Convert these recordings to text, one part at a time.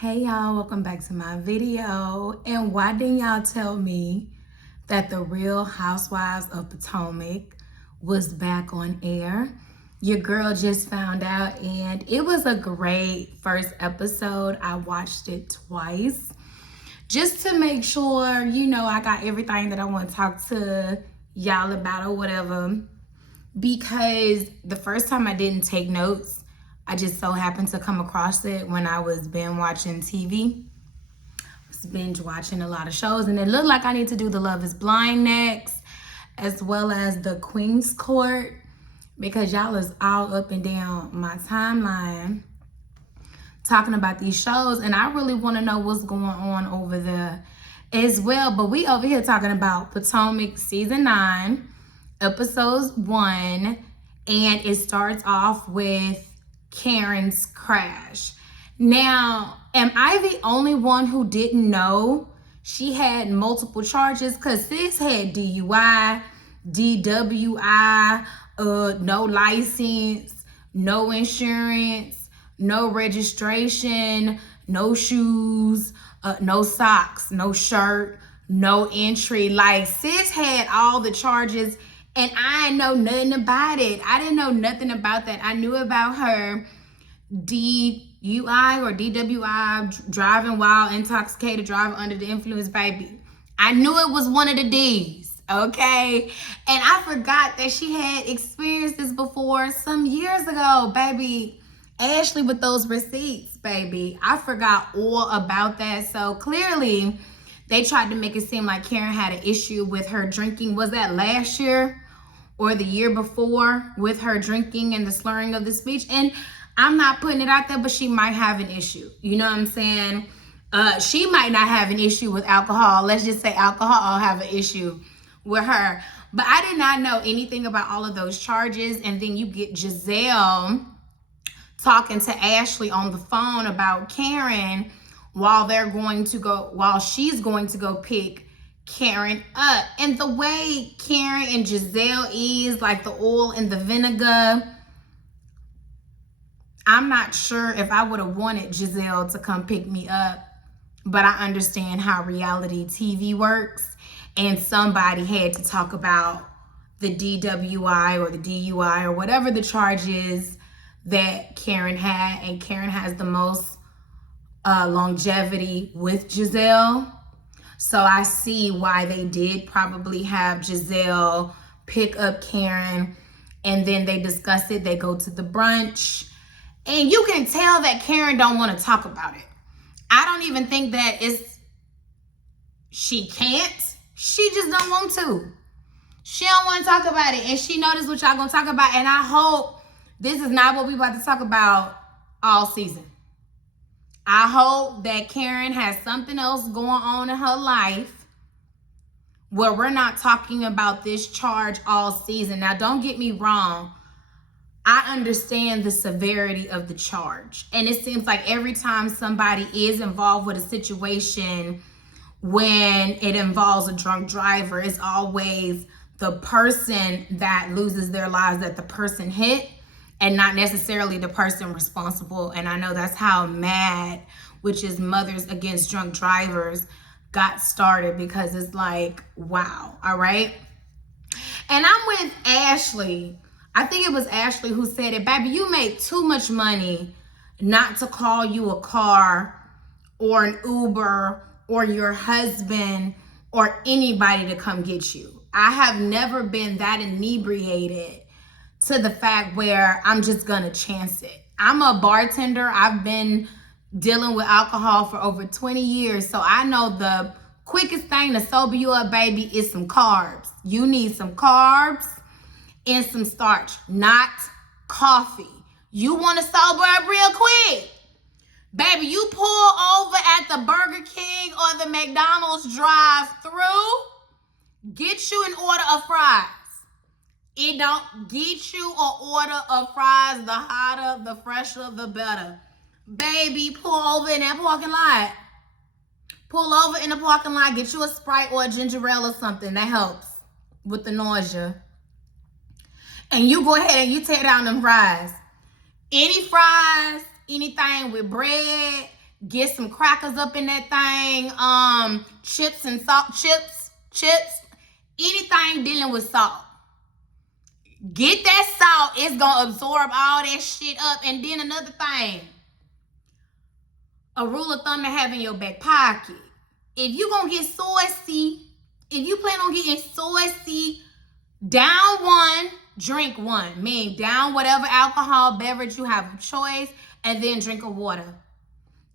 Hey y'all, welcome back to my video. And why didn't y'all tell me that the Real Housewives of Potomac was back on air? Your girl just found out and it was a great first episode. I watched it twice just to make sure, I got everything that I want to talk to y'all about or whatever. Because the first time I didn't take notes, I just so happened to come across it when I was binge watching TV. I was binge watching a lot of shows, and it looked like I need to do the Love is Blind next, as well as the Queen's Court, because y'all is all up and down my timeline talking about these shows, and I really want to know what's going on over there as well. But we over here talking about Potomac Season 9, Episode 1, and it starts off with Karen's crash. Now, am I the only one who didn't know she had multiple charges? Because sis had DUI, DWI, no license, no insurance, no registration, no shoes, no socks, no shirt, no entry. Like, sis had all the charges. And I know nothing about it. I didn't know nothing about that. I knew about her DUI or DWI, driving while intoxicated, driving under the influence, baby. I knew it was one of the D's, okay? And I forgot that she had experienced this before some years ago, baby. Ashley with those receipts, baby. I forgot all about that. So clearly, they tried to make it seem like Karen had an issue with her drinking. Was that last year or the year before with her drinking and the slurring of the speech? And I'm not putting it out there, but she might have an issue. You know what I'm saying? She might not have an issue with alcohol. Let's just say alcohol have an issue with her. But I did not know anything about all of those charges. And then you get Giselle talking to Ashley on the phone about Karen while she's going to go pick Karen up. And the way Karen and Giselle is, like the oil and the vinegar, I'm not sure if I would have wanted Giselle to come pick me up, but I understand how reality TV works, and somebody had to talk about the DWI or the DUI or whatever the charge is that Karen had, and Karen has the most longevity with Giselle. So I see why they did probably have Giselle pick up Karen, and then they discuss it. They go to the brunch, and you can tell that Karen don't want to talk about it. I don't even think that she can't. She just don't want to. She don't want to talk about it, and she knows what y'all gonna talk about. And I hope this is not what we about to talk about all season. I hope that Karen has something else going on in her life where we're not talking about this charge all season. Now, don't get me wrong. I understand the severity of the charge. And it seems like every time somebody is involved with a situation when it involves a drunk driver, it's always the person that loses their lives that the person hit, and not necessarily the person responsible. And I know that's how MAD, which is Mothers Against Drunk Drivers, got started, because it's like, wow, all right? And I'm with Ashley. I think it was Ashley who said it. Baby, you make too much money not to call you a car or an Uber or your husband or anybody to come get you. I have never been that inebriated to the fact where I'm just gonna chance it. I'm a bartender. I've been dealing with alcohol for over 20 years. So I know the quickest thing to sober you up, baby, is some carbs. You need some carbs and some starch, not coffee. You wanna sober up real quick. Baby, you pull over at the Burger King or the McDonald's drive-through, get you an order of fries. It don't get you an order of fries. The hotter, the fresher, the better. Baby, pull over in that parking lot. Pull over in the parking lot. Get you a Sprite or a ginger ale or something. That helps with the nausea. And you go ahead and you tear down them fries. Any fries, anything with bread, Get some crackers up in that thing. Chips and salt, chips, anything dealing with salt. Get that salt. It's gonna absorb all that shit up. And then another thing, a rule of thumb to have in your back pocket. If you gonna get saucy, if you plan on getting saucy, down one, drink one. Meaning down whatever alcohol beverage you have of choice, and then drink a water.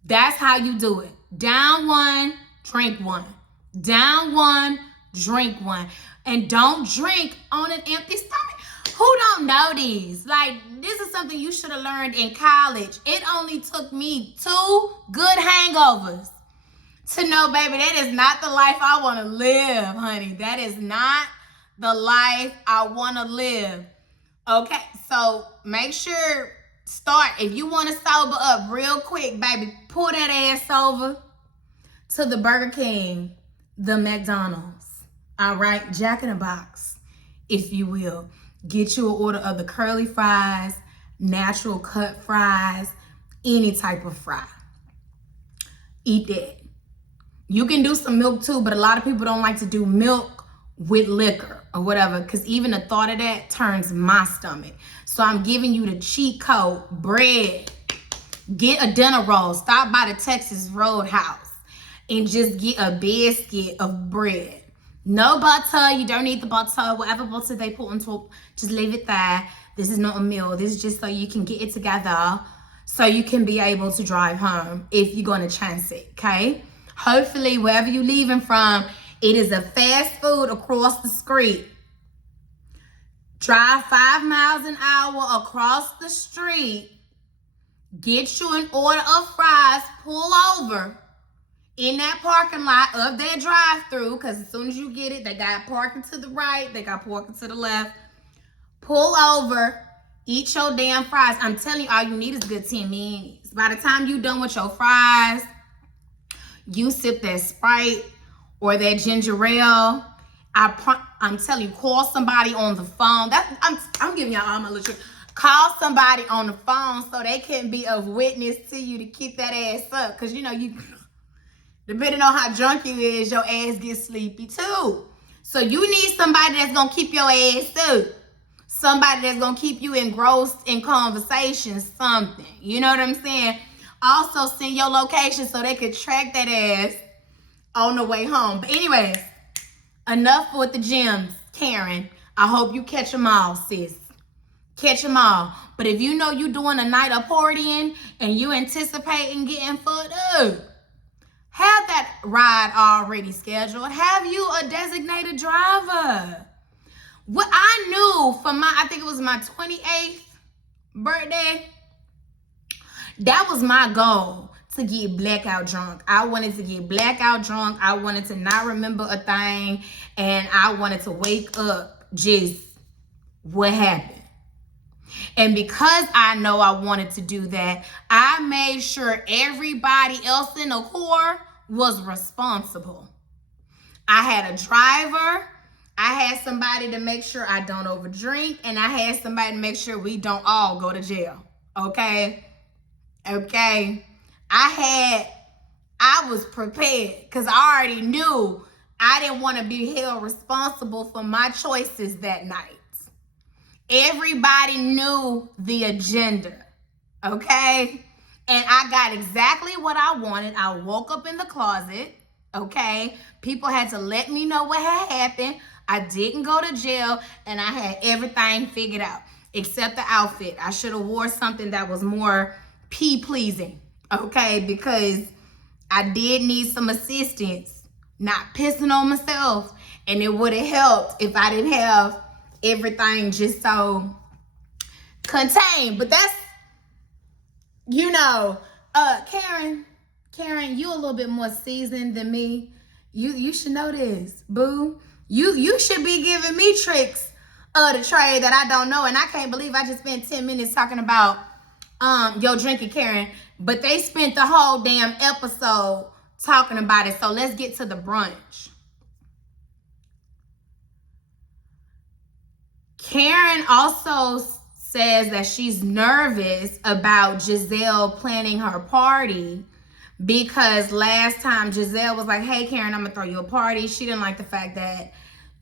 That's how you do it. Down one, drink one. Down one, drink one. And don't drink on an empty stomach. Who don't know these? Like, this is something you should have learned in college. It only took me 2 good hangovers to know, baby, that is not the life I want to live, honey. That is not the life I want to live. Okay, so make sure, if you want to sober up real quick, baby, pull that ass over to the Burger King, the McDonald's, all right? Jack in the Box, if you will. Get you an order of the curly fries, natural cut fries, any type of fry. Eat that. You can do some milk too, but a lot of people don't like to do milk with liquor or whatever, because even the thought of that turns my stomach. So I'm giving you the cheat code: bread. Get a dinner roll. Stop by the Texas Roadhouse and just get a biscuit of bread. No butter. You don't need the butter. Whatever butter they put on top, just leave it there. This is not a meal. This is just so you can get it together so you can be able to drive home if you're going to chance it, okay? Hopefully, wherever you're leaving from, it is a fast food across the street. Drive 5 miles an hour across the street. Get you an order of fries. Pull over in that parking lot of that drive-thru, because as soon as you get it, they got parking to the right, they got parking to the left. Pull over, eat your damn fries. I'm telling you, all you need is good 10 minutes. By the time you done with your fries, you sip that Sprite or that ginger ale. I'm telling you, call somebody on the phone. I'm giving y'all all my little tricks. Call somebody on the phone so they can be a witness to you to keep that ass up. Because, you know, depending on how drunk you is, your ass gets sleepy too. So you need somebody that's going to keep your ass up. Somebody that's going to keep you engrossed in conversation, something. You know what I'm saying? Also, send your location so they could track that ass on the way home. But anyways, enough with the gyms, Karen. I hope you catch them all, sis. Catch them all. But if you know you doing a night of partying and you anticipating getting fucked up, have that ride already scheduled. Have you a designated driver. What I knew for I think it was my 28th birthday, that was my goal, to get blackout drunk. I wanted to get blackout drunk. I wanted to not remember a thing. And I wanted to wake up just what happened. And because I know I wanted to do that, I made sure everybody else in the car was responsible. I had a driver. I had somebody to make sure I don't overdrink. And I had somebody to make sure we don't all go to jail. Okay? Okay? I was prepared because I already knew I didn't want to be held responsible for my choices that night. Everybody knew the agenda, okay? And I got exactly what I wanted. I woke up in the closet, okay? People had to let me know what had happened. I didn't go to jail, and I had everything figured out, except the outfit. I should have wore something that was more pleasing, okay? Because I did need some assistance, not pissing on myself. And it would have helped if I didn't have everything just so contained. But that's, you know, Karen, you a little bit more seasoned than me. You should know this, boo. You should be giving me tricks of the trade that I don't know. And I can't believe I just spent 10 minutes talking about your drinking, Karen. But they spent the whole damn episode talking about it. So let's get to the brunch. Karen also says that she's nervous about Giselle planning her party Because last time Giselle was like, hey, Karen, I'm going to throw you a party. She didn't like the fact that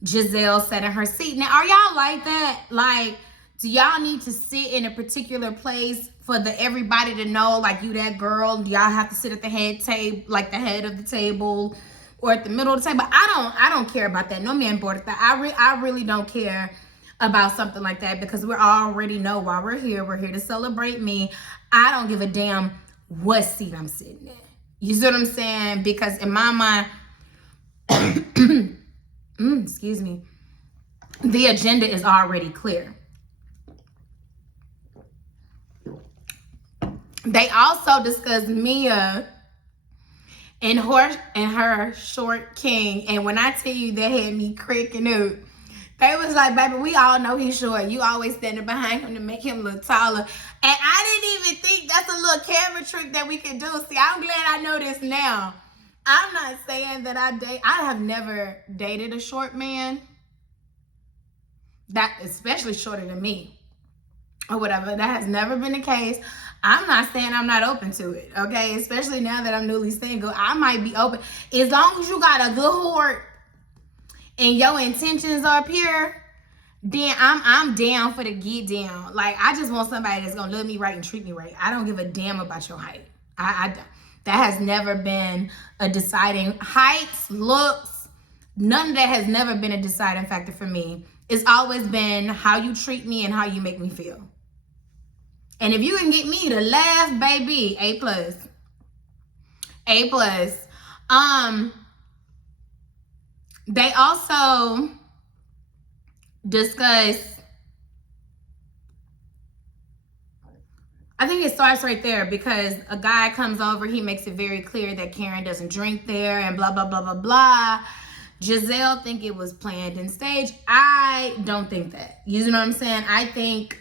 Giselle sat in her seat. Now, are y'all like that? Like, do y'all need to sit in a particular place for everybody to know, like, you that girl? Do y'all have to sit at the head table, like the head of the table, or at the middle of the table? I don't care about that. No man boarded that. I really don't care about something like that, because we already know why we're here. We're here to celebrate me. I don't give a damn what seat I'm sitting in. You see what I'm saying? Because in my mind, excuse me, the agenda is already clear. They also discussed Mia and her short king. And when I tell you, that had me cracking up. They was like, baby, we all know he's short. You always standing behind him to make him look taller. And I didn't even think that's a little camera trick that we could do. See, I'm glad I know this now. I'm not saying that I have never dated a short man. That, especially shorter than me. Or whatever. That has never been the case. I'm not saying I'm not open to it. Okay? Especially now that I'm newly single. I might be open. As long as you got a good heart and your intentions are pure, then I'm down for the get down. Like, I just want somebody that's gonna love me right and treat me right. I don't give a damn about your height. That has never been a deciding, heights, looks, none of that has never been a deciding factor for me. It's always been how you treat me and how you make me feel. And if you can get me to laugh, baby, A+. A+. They also discuss, I think it starts right there, because a guy comes over, he makes it very clear that Karen doesn't drink there and blah, blah, blah, blah, blah. Giselle think it was planned and staged. I don't think that. You know what I'm saying? I think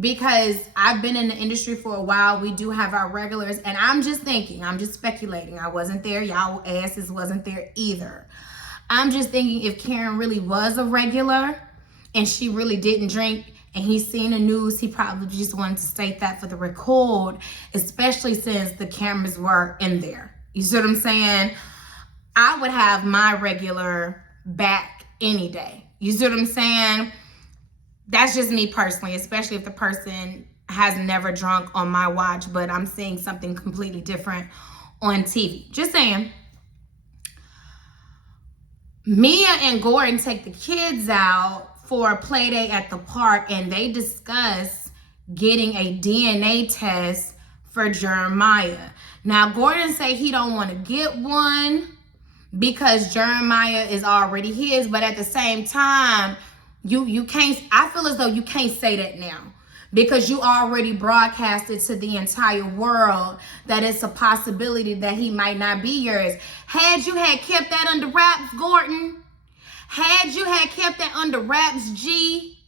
because I've been in the industry for a while, we do have our regulars, and I'm just thinking, I'm just speculating. I wasn't there. Y'all asses wasn't there either. I'm just thinking, if Karen really was a regular and she really didn't drink, and he's seen the news, he probably just wanted to state that for the record, especially since the cameras were in there. You see what I'm saying? I would have my regular back any day. You see what I'm saying? That's just me personally, especially if the person has never drunk on my watch, but I'm seeing something completely different on TV. Just saying. Mia and Gordon take the kids out for a play day at the park, and they discuss getting a DNA test for Jeremiah. Now, Gordon say he don't want to get one because Jeremiah is already his, but at the same time, you can't, I feel as though you can't say that now, because you already broadcasted to the entire world that it's a possibility that he might not be yours. Had you had kept that under wraps, Gordon, had you had kept that under wraps, G,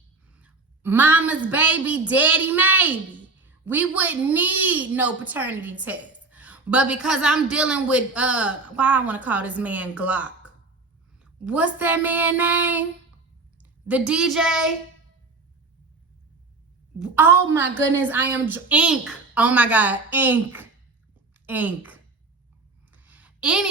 mama's baby, daddy maybe, we wouldn't need no paternity test. But because I'm dealing with, why I want to call this man Glock. What's that man name? The DJ? Oh my goodness, I am Ink. Oh my God, Ink. Any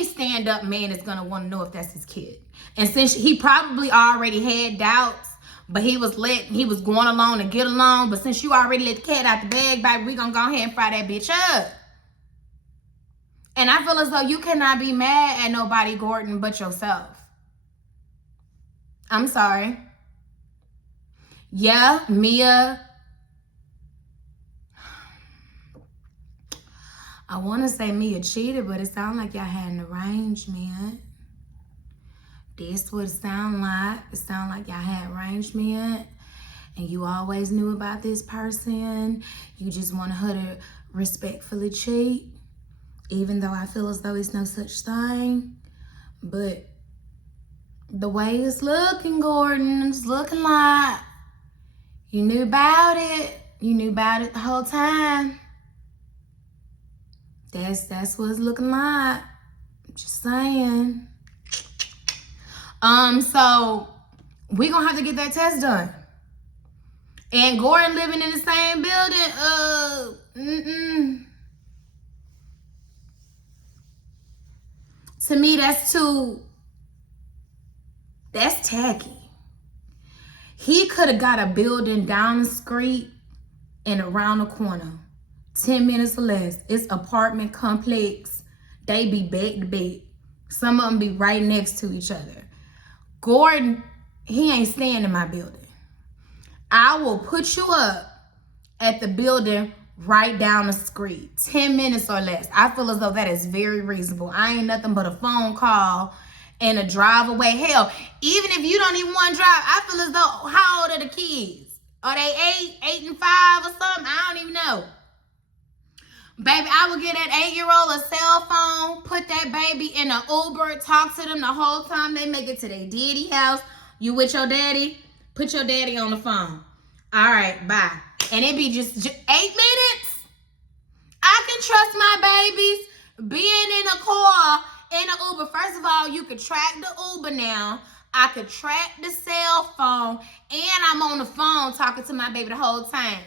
stand-up man is gonna want to know if that's his kid. And since he probably already had doubts, but he was going along to get along, but since you already let the cat out the bag, baby, we gonna go ahead and fry that bitch up. And I feel as though you cannot be mad at nobody, Gordon, but yourself. I'm sorry. Yeah, Mia, I want to say Mia cheated, but it sounds like y'all had an arrangement. That's what it sounds like. It sounds like y'all had arrangement, and you always knew about this person. You just wanted her to respectfully cheat, even though I feel as though it's no such thing. But the way it's looking, Gordon, it's looking like you knew about it. You knew about it the whole time. That's what it's looking like. Just saying. So we're gonna have to get that test done. And Gordon living in the same building, To me, that's tacky. He could have got a building down the street and around the corner. 10 minutes or less. It's apartment complex. They be back to back. Some of them be right next to each other. Gordon, he ain't staying in my building. I will put you up at the building right down the street. 10 minutes or less. I feel as though that is very reasonable. I ain't nothing but a phone call and a drive away. Hell, even if you don't even want to drive, I feel as though, how old are the kids? Are they 8 and 5 or something? I don't even know. Baby, I would get that 8-year-old a cell phone, put that baby in an Uber, talk to them the whole time they make it to their daddy house. You with your daddy? Put your daddy on the phone. All right, bye. And it be just 8 minutes. I can trust my babies being in a car, in an Uber. First of all, you could track the Uber now. I could track the cell phone, and I'm on the phone talking to my baby the whole time.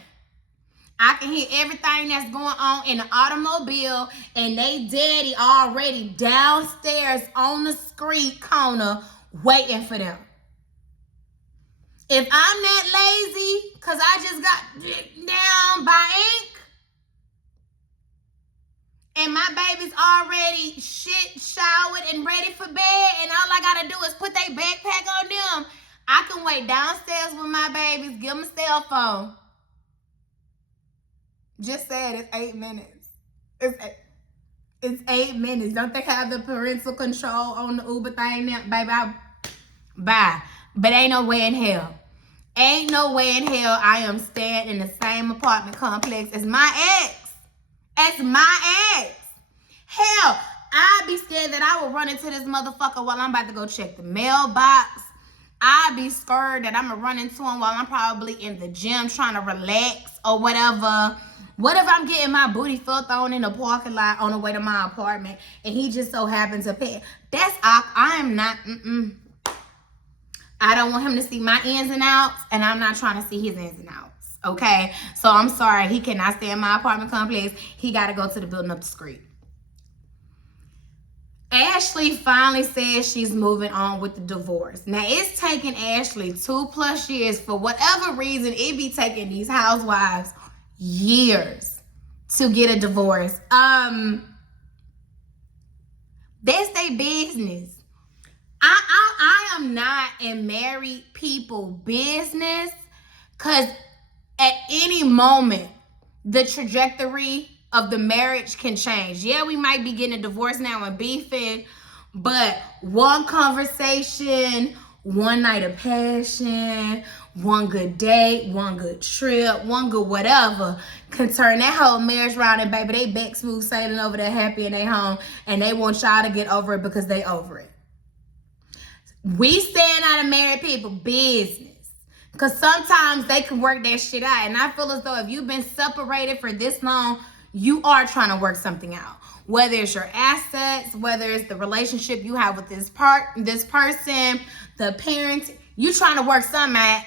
I can hear everything that's going on in the automobile, and they daddy already downstairs on the street corner waiting for them. If I'm that lazy, because I just got down by ink, and my baby's already shit, showered, and ready for bed, and all I got to do is put their backpack on them, I can wait downstairs with my babies, give them a cell phone. Just said it's 8 minutes. It's 8 minutes. Don't they have the parental control on the Uber thing now? Baby, bye. But ain't no way in hell. Ain't no way in hell I am staying in the same apartment complex as my ex. As my ex. Hell, I'd be scared that I will run into this motherfucker while I'm about to go check the mailbox. I'd be scared that I'm going to run into him while I'm probably in the gym trying to relax or whatever. What if I'm getting my booty filth on in the parking lot on the way to my apartment and he just so happens to pay? That's I am not, I don't want him to see my ins and outs, and I'm not trying to see his ins and outs, okay? So I'm sorry, he cannot stay in my apartment complex. He got to go to the building up the street. Ashley finally says she's moving on with the divorce. Now, it's taken Ashley 2+ years. For whatever reason, it be taking these housewives years to get a divorce. That's their business. I am not in married people business, because at any moment the trajectory of the marriage can change. Yeah, we might be getting a divorce now and beefing, but one conversation, one night of passion, one good date, one good trip, one good whatever can turn that whole marriage around, and baby, they back smooth sailing over there happy in their home, and they want y'all to get over it because they over it. We staying out of married people business, because sometimes they can work that shit out. And I feel as though if you've been separated for this long, you are trying to work something out. Whether it's your assets, whether it's the relationship you have with this person, the parents, you trying to work something out.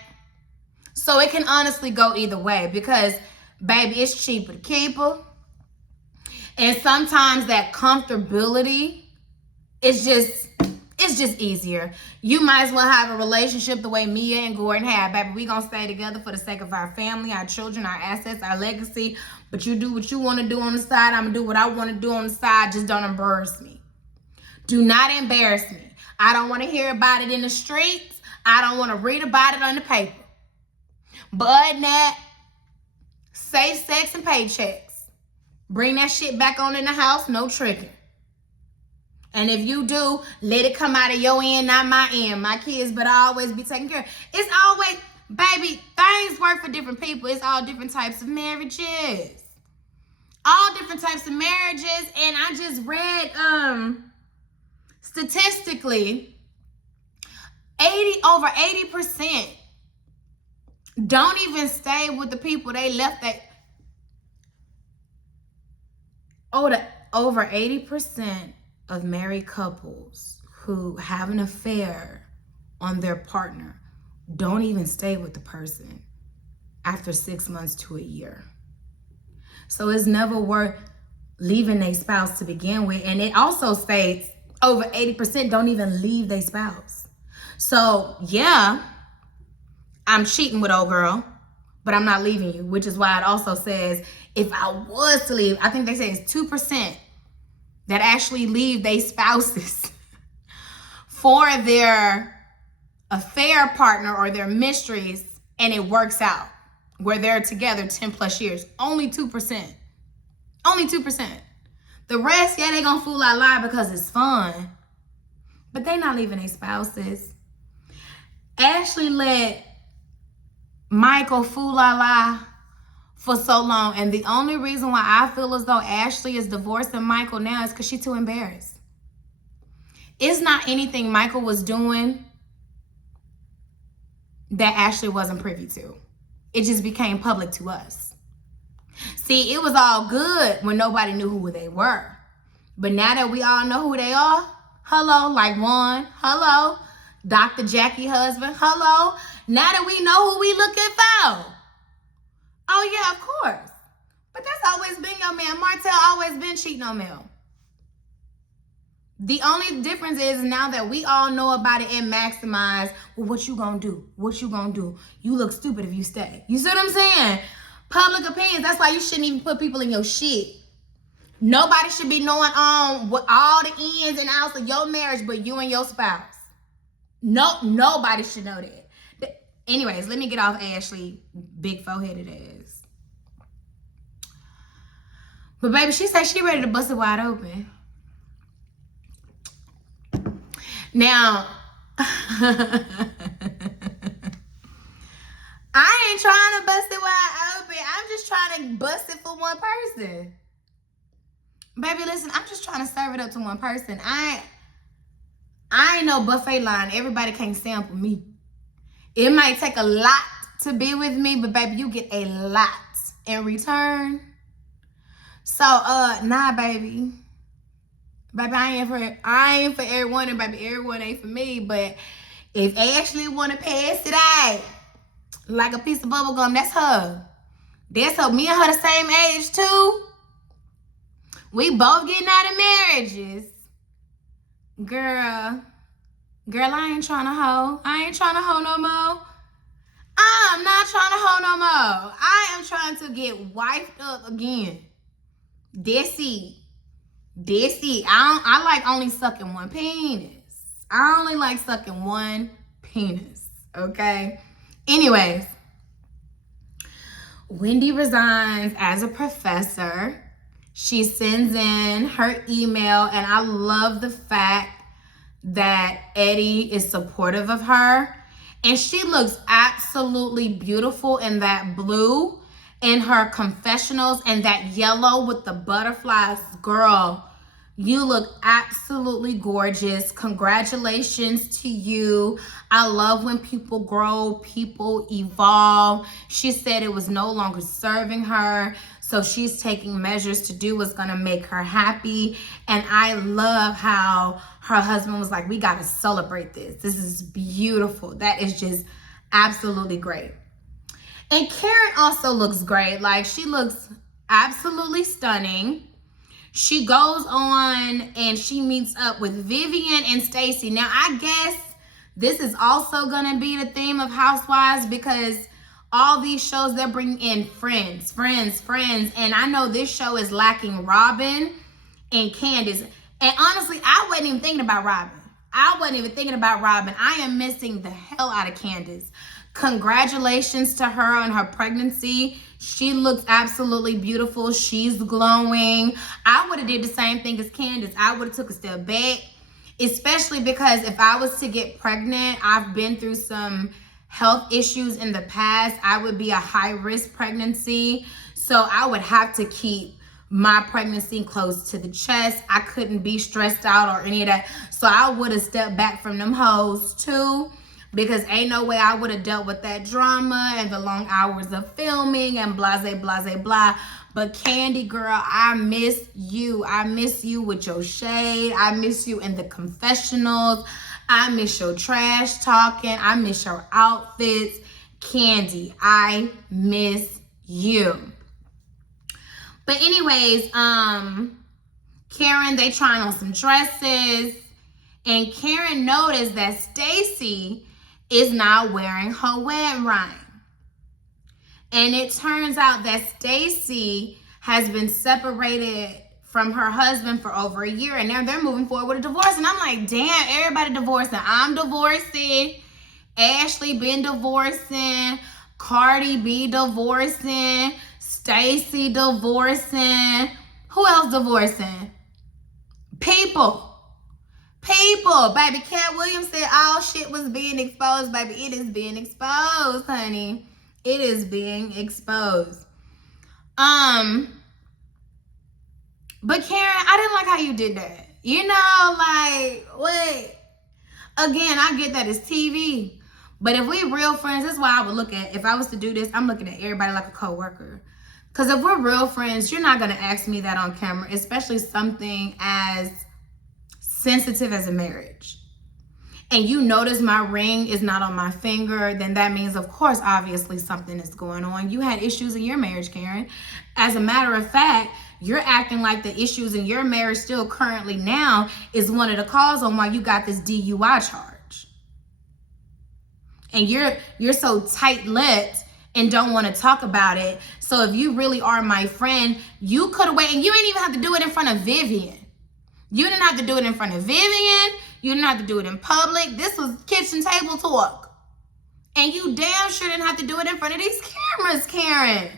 So it can honestly go either way, because baby, it's cheaper to keep her. And sometimes that comfortability is just easier. You might as well have a relationship the way Mia and Gordon had. Baby, we gonna stay together for the sake of our family, our children, our assets, our legacy. But you do what you want to do on the side. I'm gonna do what I want to do on the side. Just don't embarrass me. Do not embarrass me. I don't want to hear about it in the streets. I don't want to read about it on the paper. But other than that, safe sex and paychecks. Bring that shit back on in the house. No tricking. And if you do, let it come out of your end, not my end. My kids better always be taken care of. It's always, baby, things work for different people. It's all different types of marriages. All different types of marriages. And I just read, statistically, over 80% don't even stay with the people they left. Over 80% of married couples who have an affair on their partner don't even stay with the person after 6 months to a year. So it's never worth leaving a spouse to begin with. And it also states over 80% don't even leave their spouse. So yeah, I'm cheating with old girl, but I'm not leaving you, which is why it also says if I was to leave, I think they say it's 2% that actually leave their spouses for their affair partner or their mistress, and it works out where they're together 10 plus years. Only 2%. Only 2%. The rest, yeah, they gonna fool la la because it's fun, but they not leaving their spouses. Ashley let Michael fool la la for so long, and the only reason why I feel as though Ashley is divorcing Michael now is because she's too embarrassed. It's not anything Michael was doing that Ashley wasn't privy to. It just became public to us. See, it was all good when nobody knew who they were. But now that we all know who they are, hello, like Juan, hello, Dr. Jackie husband, hello. Now that we know who we looking for. Oh yeah, of course. But that's always been your man. Martell always been cheating on Mel. The only difference is now that we all know about it and maximize, well, what you gonna do? What you gonna do? You look stupid if you stay. You see what I'm saying? Public opinions, that's why you shouldn't even put people in your shit. Nobody should be knowing what all the ins and outs of your marriage but you and your spouse. No, nobody should know that. Anyways, let me get off Ashley, big foreheaded ass. But baby, she said she ready to bust it wide open. Now, I ain't trying to bust it wide open. I'm just trying to bust it for one person. Baby, listen, I'm just trying to serve it up to one person. I ain't no buffet line. Everybody can't sample me. It might take a lot to be with me, but baby, you get a lot in return. So, nah, baby. Baby, I ain't for everyone, and baby, everyone ain't for me. But if Ashley want to pass it out like a piece of bubble gum, that's her. That's her. Me and her the same age, too. We both getting out of marriages. Girl, I ain't trying to hoe. I ain't trying to hoe no more. I'm not trying to hoe no more. I am trying to get wifed up again. That's it. That's it. I like only sucking one penis. I only like sucking one penis. Okay? Anyways, Wendy resigns as a professor. She sends in her email, and I love the fact that Eddie is supportive of her. And she looks absolutely beautiful in that blue in her confessionals and that yellow with the butterflies. Girl, you look absolutely gorgeous. Congratulations to you. I love when people grow, people evolve. She said it was no longer serving her, so she's taking measures to do what's gonna make her happy. And I love how her husband was like, we gotta celebrate this. This is beautiful. That is just absolutely great. And Karen also looks great. Like, she looks absolutely stunning. She goes on and she meets up with Vivian and Stacy. Now, I guess this is also gonna be the theme of Housewives, because all these shows, they're bringing in friends. And I know this show is lacking Robin and Candace. And honestly, I wasn't even thinking about Robin. I am missing the hell out of Candace. Congratulations to her on her pregnancy. She looks absolutely beautiful. She's glowing. I would have did the same thing as Candace. I would have took a step back, especially because if I was to get pregnant, I've been through some health issues in the past. I would be a high-risk pregnancy. So I would have to keep my pregnancy close to the chest. I couldn't be stressed out or any of that. So I would have stepped back from them hoes too, because ain't no way I would have dealt with that drama and the long hours of filming and blah. But Candy, girl, I miss you. I miss you with your shade. I miss you in the confessionals. I miss your trash talking. I miss your outfits. Candy, I miss you. But anyways, Karen, they trying on some dresses. And Karen noticed that Stacy is not wearing her wedding ring. And it turns out that Stacy has been separated from her husband for over a year, and now they're moving forward with a divorce. And I'm like, damn, everybody divorcing. I'm divorcing. Ashley been divorcing. Cardi B divorcing. Stacy divorcing. Who else divorcing? People. Baby. Cat Williams said all shit was being exposed, baby. It is being exposed, honey. It is being exposed. But Karen, I didn't like how you did that. You know, like, wait. Again, I get that it's TV. But if we real friends, that's why I would look at, if I was to do this, I'm looking at everybody like a coworker. Because if we're real friends, you're not going to ask me that on camera, especially something as sensitive as a marriage. And you notice my ring is not on my finger, then that means, of course, obviously something is going on. You had issues in your marriage, Karen. As a matter of fact, you're acting like the issues in your marriage still currently now is one of the cause on why you got this DUI charge. And you're so tight-lipped and don't want to talk about it. So if you really are my friend, you could have waited. And you didn't even have to do it in front of Vivian. You didn't have to do it in front of Vivian. You didn't have to do it in public. This was kitchen table talk. And you damn sure didn't have to do it in front of these cameras, Karen.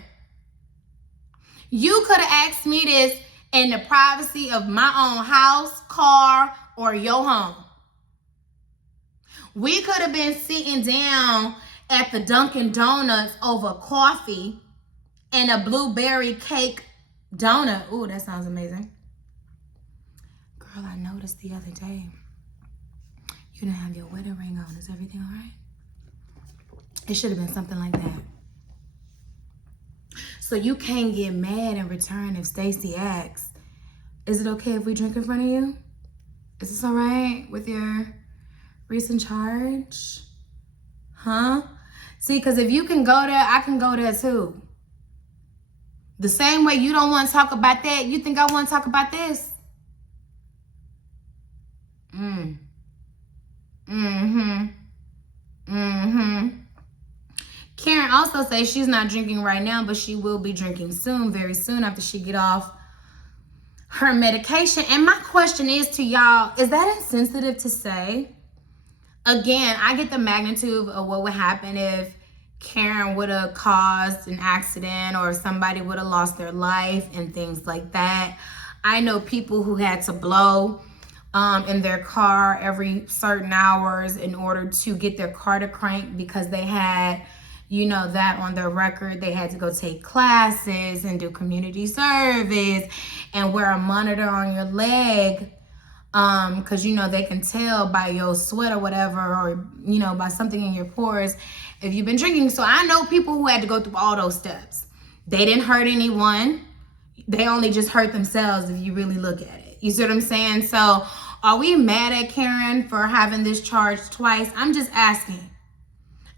You could have asked me this in the privacy of my own house, car, or your home. We could have been sitting down at the Dunkin' Donuts over coffee and a blueberry cake donut. Ooh, that sounds amazing. Girl, I noticed the other day, you didn't have your wedding ring on. Is everything all right? It should have been something like that. So you can't get mad in return if Stacy asks, is it okay if we drink in front of you? Is this all right with your recent charge? Huh? See, because if you can go there, I can go there too. The same way you don't want to talk about that, you think I want to talk about this? Karen also says she's not drinking right now, but she will be drinking soon, very soon after she get off her medication. And my question is to y'all, is that insensitive to say? Again, I get the magnitude of what would happen if Karen would have caused an accident or if somebody would have lost their life and things like that. I know people who had to blow in their car every certain hours in order to get their car to crank because they had, you know, that on their record. They had to go take classes and do community service and wear a monitor on your leg because, you know, they can tell by your sweat or whatever, or, you know, by something in your pores if you've been drinking. So I know people who had to go through all those steps. They didn't hurt anyone. They only just hurt themselves if you really look at it. You see what I'm saying? So are we mad at Karen for having this charge twice? I'm just asking.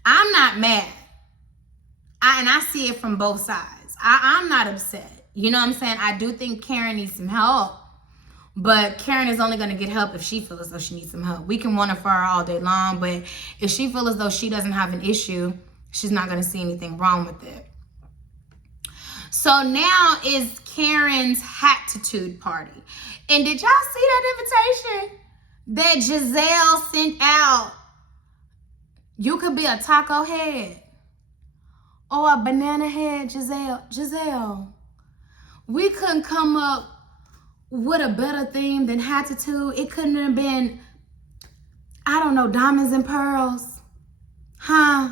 I'm not mad. And I see it from both sides. I'm not upset. You know what I'm saying? I do think Karen needs some help. But Karen is only going to get help if she feels as though she needs some help. We can wonder for her all day long, but if she feels as though she doesn't have an issue, she's not going to see anything wrong with it. So now is Karen's Hatitude party. And did y'all see that invitation that Giselle sent out? You could be a taco head or a banana head, Giselle. We couldn't come up with a better theme than Hatitude. It couldn't have been, I don't know, diamonds and pearls. Huh?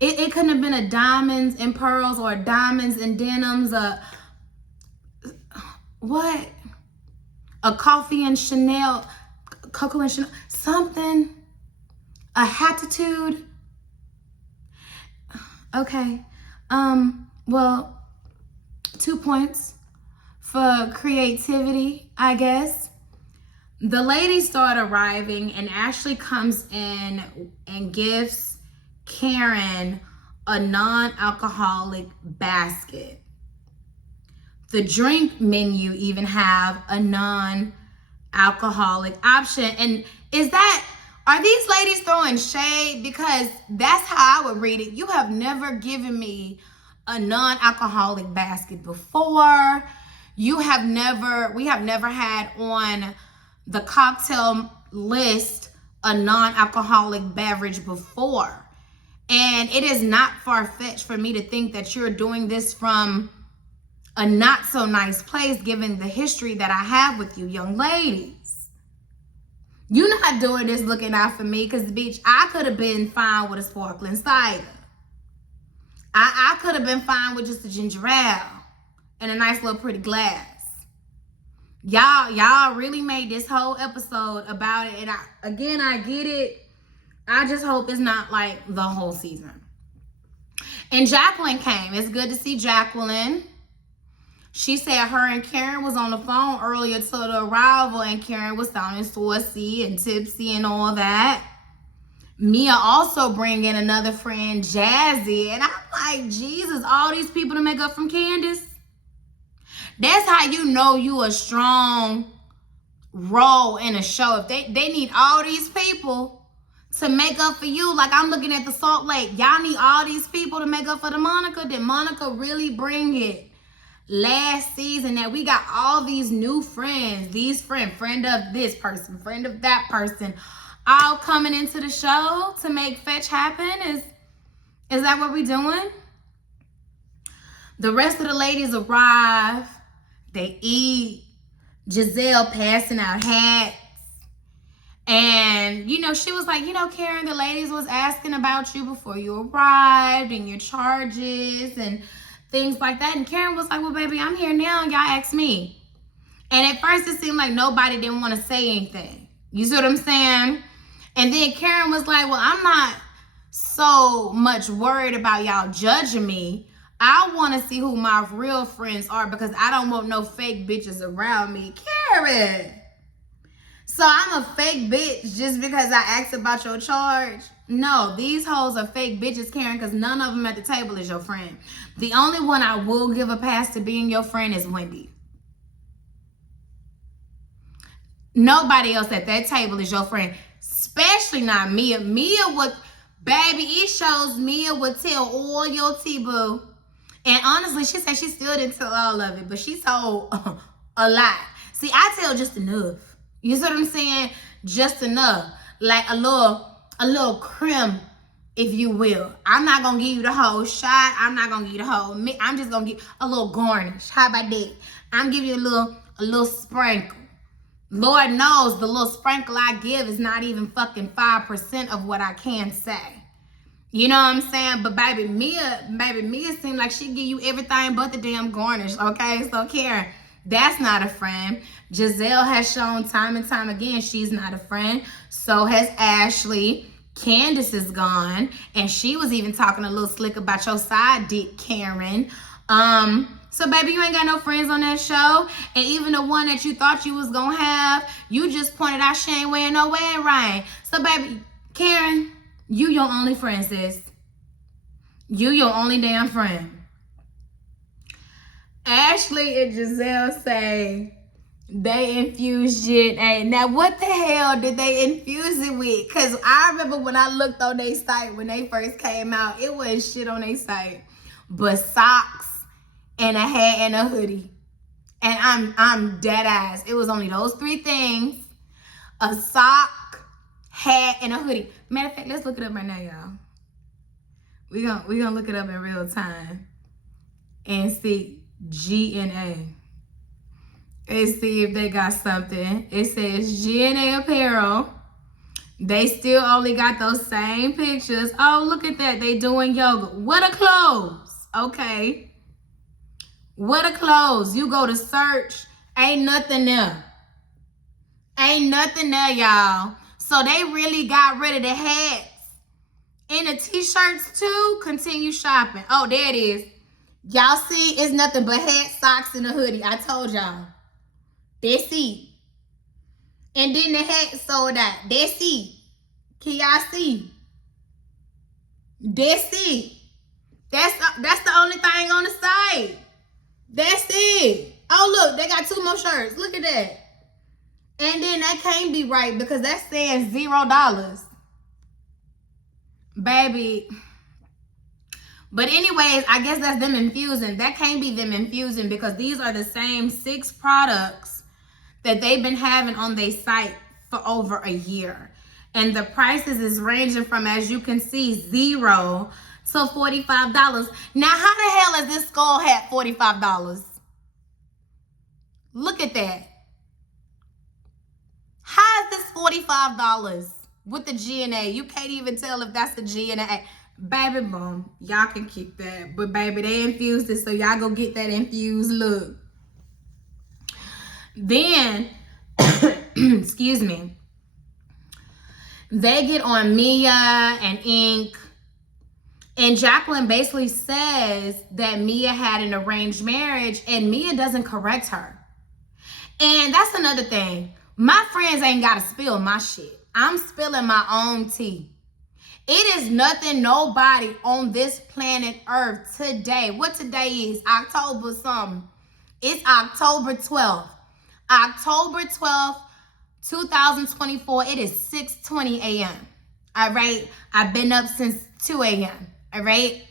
It couldn't have been a diamonds and pearls or diamonds and denims. What? A coffee and Chanel, Coco and Chanel, something. A Hatitude. Okay. Well, 2 points for creativity, I guess. The ladies start arriving and Ashley comes in and gives Karen a non-alcoholic basket. The drink menu even have a non-alcoholic alcoholic option. And are these ladies throwing shade? Because that's how I would read it. You have never given me a non-alcoholic basket before. We have never had on the cocktail list a non-alcoholic beverage before. And it is not far-fetched for me to think that you're doing this from a not so nice place, given the history that I have with you young ladies. You're not doing this looking out for me, because, bitch, I could have been fine with a sparkling cider. I could have been fine with just a ginger ale and a nice little pretty glass. Y'all really made this whole episode about it. And I get it. I just hope it's not like the whole season. And Jacqueline came. It's good to see Jacqueline. She said her and Karen was on the phone earlier to the arrival, and Karen was sounding saucy and tipsy and all that. Mia also bringing another friend, Jazzy. And I'm like, Jesus, all these people to make up from Candace? That's how you know you a strong role in a show. If they need all these people to make up for you. Like, I'm looking at the Salt Lake. Y'all need all these people to make up for the Monica. Did Monica really bring it last season that we got all these new friends? These friend of this person, friend of that person, all coming into the show to make fetch happen? Is that what we doing? The rest of the ladies arrive. They eat. Giselle passing out hats. And, she was like, Karen, the ladies was asking about you before you arrived and your charges and things like that. And Karen was like, well, baby, I'm here now. Y'all ask me. And at first it seemed like nobody didn't want to say anything. You see what I'm saying? And then Karen was like, well, I'm not so much worried about y'all judging me. I want to see who my real friends are, because I don't want no fake bitches around me. Karen! So I'm a fake bitch just because I asked about your charge? No, these hoes are fake bitches, Karen, because none of them at the table is your friend. The only one I will give a pass to being your friend is Wendy. Nobody else at that table is your friend, especially not Mia. Mia would, baby, it shows Mia would tell all your tea, boo. And honestly, she said she still didn't tell all of it, but she told a lot. See, I tell just enough. You see what I'm saying? Just enough. Like a little creme, if you will. I'm not going to give you the whole shot. I'm not going to give you the whole mix. I'm just going to give a little garnish. How about that? I'm giving you a little sprinkle. Lord knows the little sprinkle I give is not even fucking 5% of what I can say. You know what I'm saying? But baby Mia seemed like she'd give you everything but the damn garnish, okay? So Karen, that's not a friend. Giselle has shown time and time again she's not a friend. So has Ashley. Candace is gone. And she was even talking a little slick about your side dick, Karen. So baby, you ain't got no friends on that show. And even the one that you thought you was gonna have, you just pointed out she ain't wearing no wedding ring. So baby, Karen, you your only friend, sis. You your only damn friend. Ashley and Giselle say they infused it. Hey, now what the hell did they infuse it with? Because I remember when I looked on their site when they first came out, it wasn't shit on their site but socks and a hat and a hoodie. And I'm dead ass. It was only those three things: a sock, hat, and a hoodie. Matter of fact, let's look it up right now, y'all. We gonna look it up in real time and see G&A. And see if they got something. It says G&A Apparel. They still only got those same pictures. Oh, look at that. They doing yoga. What a clothes. Okay. What a clothes. You go to search. Ain't nothing there. Ain't nothing there, y'all. So they really got rid of the hats and the t-shirts too. Continue shopping. Oh, there it is. Y'all see, it's nothing but hats, socks, and a hoodie. I told y'all. That's it. And then the hat sold out. That's it. Can y'all see? That's it. That's the only thing on the site. That's it. Oh, look, they got 2 more shirts. Look at that. And then that can't be right because that's saying $0. Baby. But anyways, I guess that's them infusing. That can't be them infusing because these are the same 6 products that they've been having on their site for over a year. And the prices is ranging from, as you can see, $0 to $45. Now, how the hell is this skull hat $45? Look at that. How is this $45 with the G&A? You can't even tell if that's the G&A. Baby, boom. Y'all can keep that. But, baby, they infused it, so y'all go get that infused look. Then, excuse me, they get on Mia and Ink. And Jacqueline basically says that Mia had an arranged marriage, and Mia doesn't correct her. And that's another thing. My friends ain't got to spill my shit. I'm spilling my own tea. It is nothing, nobody on this planet Earth today. What today is? October something. It's October 12th. October 12th, 2024. It is 6:20 a.m. All right? I've been up since 2 a.m. All right?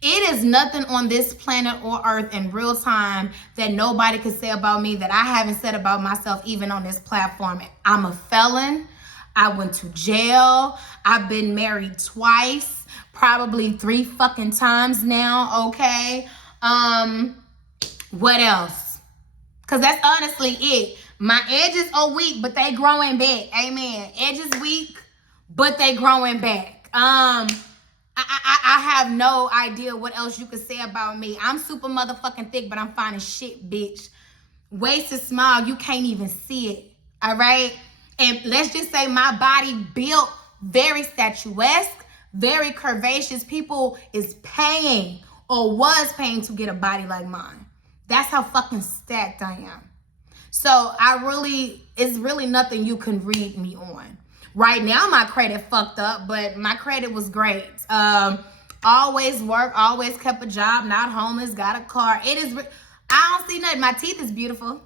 It is nothing on this planet or earth in real time that nobody could say about me that I haven't said about myself even on this platform. I'm a felon. I went to jail. I've been married twice, probably 3 fucking times now, okay? What else? Because that's honestly it. My edges are weak, but they growing back. Amen. Edges weak, but they growing back. I have no idea what else you could say about me. I'm super motherfucking thick, but I'm fine as shit, bitch. Waist is small. You can't even see it. All right? And let's just say my body built very statuesque, very curvaceous. People is paying or was paying to get a body like mine. That's how fucking stacked I am. So it's really nothing you can read me on. Right now, my credit fucked up, but my credit was great. Always worked, always kept a job, not homeless, got a car. I don't see nothing. My teeth is beautiful.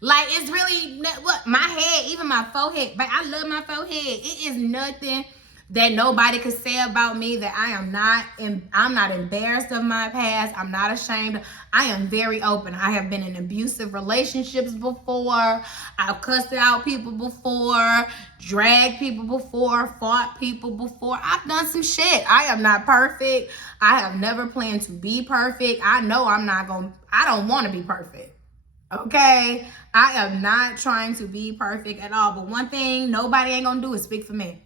Like, it's really, what, my head, even my forehead, but I love my forehead. It is nothing that nobody could say about me that I'm not embarrassed of my past. I'm not ashamed. I am very open. I have been in abusive relationships before. I've cussed out people before, dragged people before, fought people before. I've done some shit. I am not perfect. I have never planned to be perfect. I know I don't want to be perfect. Okay? I am not trying to be perfect at all. But one thing nobody ain't gonna do is speak for me.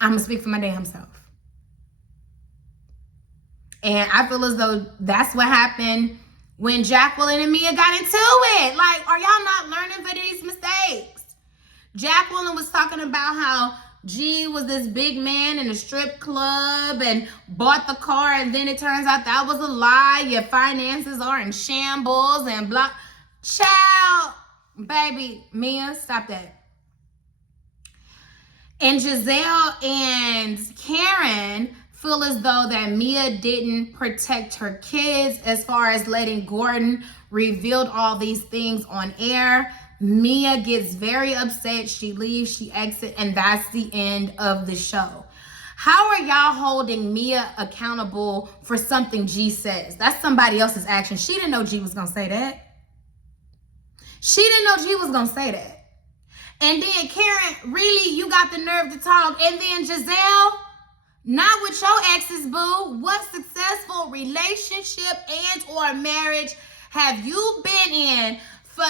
I'm gonna speak for my damn self. And I feel as though that's what happened when Jacqueline and Mia got into it. Like, are y'all not learning from these mistakes? Jacqueline was talking about how G was this big man in a strip club and bought the car, and then it turns out that was a lie. Your finances are in shambles and blah. Child, baby, Mia, stop that. And Giselle and Karen feel as though that Mia didn't protect her kids as far as letting Gordon reveal all these things on air. Mia gets very upset. She leaves, she exits, and that's the end of the show. How are y'all holding Mia accountable for something G says? That's somebody else's action. She didn't know G was going to say that. She didn't know G was going to say that. And then Karen, really, you got the nerve to talk. And then Giselle, not with your exes, boo. What successful relationship and or marriage have you been in for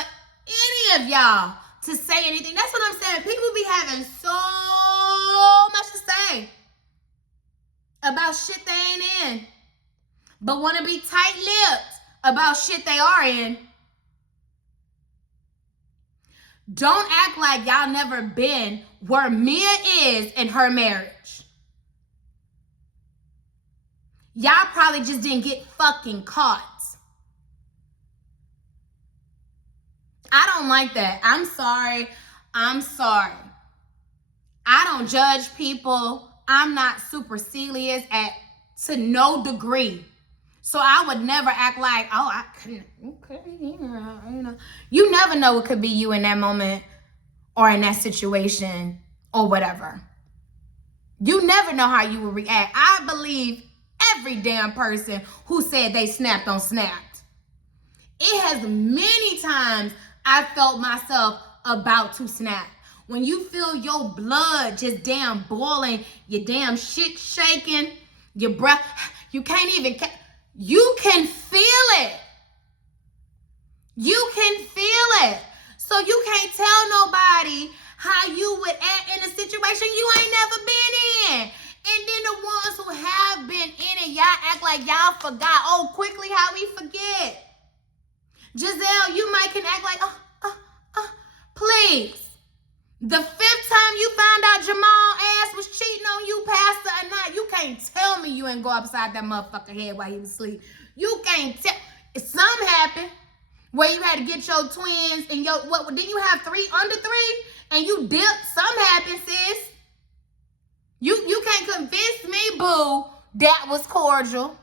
any of y'all to say anything? That's what I'm saying. People be having so much to say about shit they ain't in, but want to be tight-lipped about shit they are in. Don't act like y'all never been where Mia is in her marriage. Y'all probably just didn't get fucking caught. I don't like that. I'm sorry. I don't judge people. I'm not supercilious to no degree. So I would never act like, oh, I couldn't, okay, you know. You never know what could be you in that moment or in that situation or whatever. You never know how you will react. I believe every damn person who said they snapped on Snapped. It has many times I felt myself about to snap. When you feel your blood just damn boiling, your damn shit shaking, your breath, you can't even, you can feel it. You can feel it. So you can't tell nobody how you would act in a situation you ain't never been in. And then the ones who have been in it, y'all act like y'all forgot. Oh, quickly how we forget. Giselle, you might can act like, please. The 5th time you found out Jamal ass was cheating on you, Pastor or not, you can't tell me you ain't go upside that motherfucker head while he was asleep. You can't tell. Something happened where you had to get your twins and your, what, didn't you have 3 under 3? And you dipped. Something happened, sis. You can't convince me, boo, that was cordial.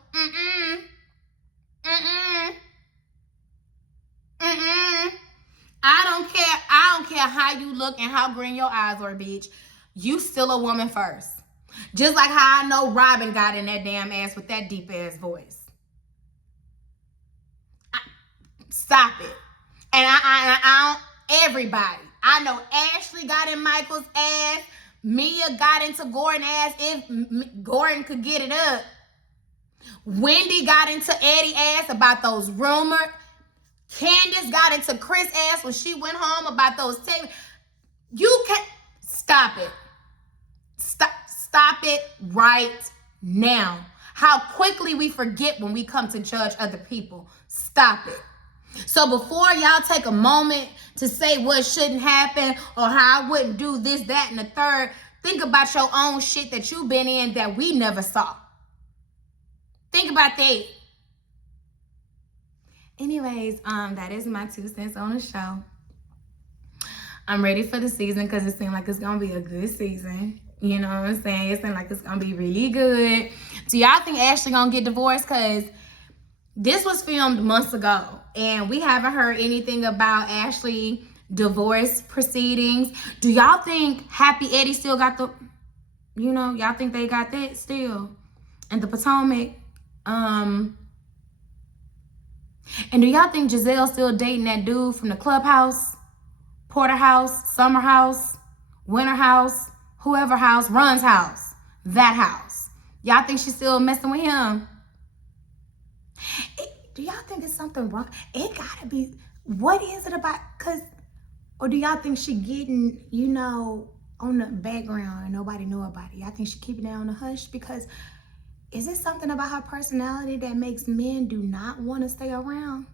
I don't care how you look and how green your eyes are, bitch. You still a woman first. Just like how I know Robin got in that damn ass with that deep ass voice. Stop it. And I don't, everybody. I know Ashley got in Michael's ass. Mia got into Gordon's ass if Gordon could get it up. Wendy got into Eddie's ass about those rumors. Candace got into Chris' ass when she went home about those tapes. You can't stop it. Stop it right now. How quickly we forget when we come to judge other people. Stop it. So before y'all take a moment to say what shouldn't happen or how I wouldn't do this, that, and the third, think about your own shit that you've been in that we never saw. Think about that. Anyways, that is my 2 cents on the show. I'm ready for the season because it seems like it's going to be a good season. You know what I'm saying? It seems like it's going to be really good. Do y'all think Ashley going to get divorced? Because this was filmed months ago, and we haven't heard anything about Ashley divorce proceedings. Do y'all think Happy Eddie still got the, you know, y'all think they got that still? And the Potomac, and do y'all think Giselle still dating that dude from the clubhouse, Porterhouse, Summer House, Winter House, whoever house, Run's house, that house? Y'all think she's still messing with him? Do y'all think it's something wrong? It gotta be. What is it about? Or do y'all think she getting, you know, on the background and nobody know about it? Y'all think she keeping it on the hush? Because is it something about her personality that makes men do not want to stay around?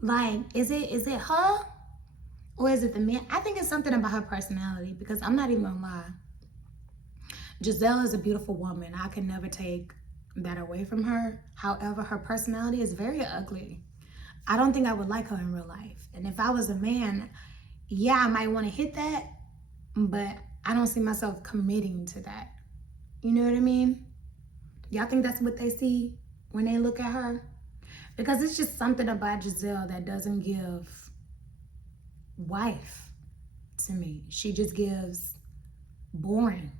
Like, is it her? Or is it the men? I think it's something about her personality, because I'm not even gonna lie. Giselle is a beautiful woman. I can never take that away from her. However, her personality is very ugly. I don't think I would like her in real life. And if I was a man, yeah, I might want to hit that, but I don't see myself committing to that. You know what I mean? Y'all think that's what they see when they look at her? Because it's just something about Giselle that doesn't give wife to me. She just gives boring.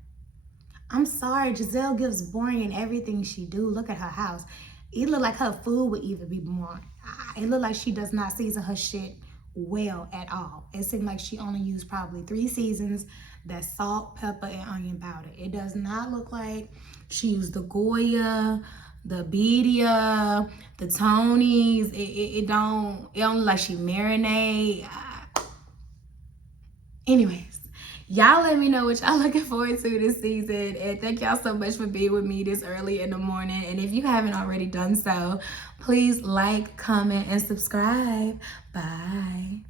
I'm sorry, Giselle gives boring in everything she do. Look at her house. It look like her food would even be boring. It look like she does not season her shit well at all. It seemed like she only used probably 3 seasons. That's salt, pepper, and onion powder. It does not look like she used the Goya, the Bedia, the Tonys. It don't look like she marinate. Anyways, y'all let me know what y'all looking forward to this season. And thank y'all so much for being with me this early in the morning. And if you haven't already done so, please like, comment, and subscribe. Bye.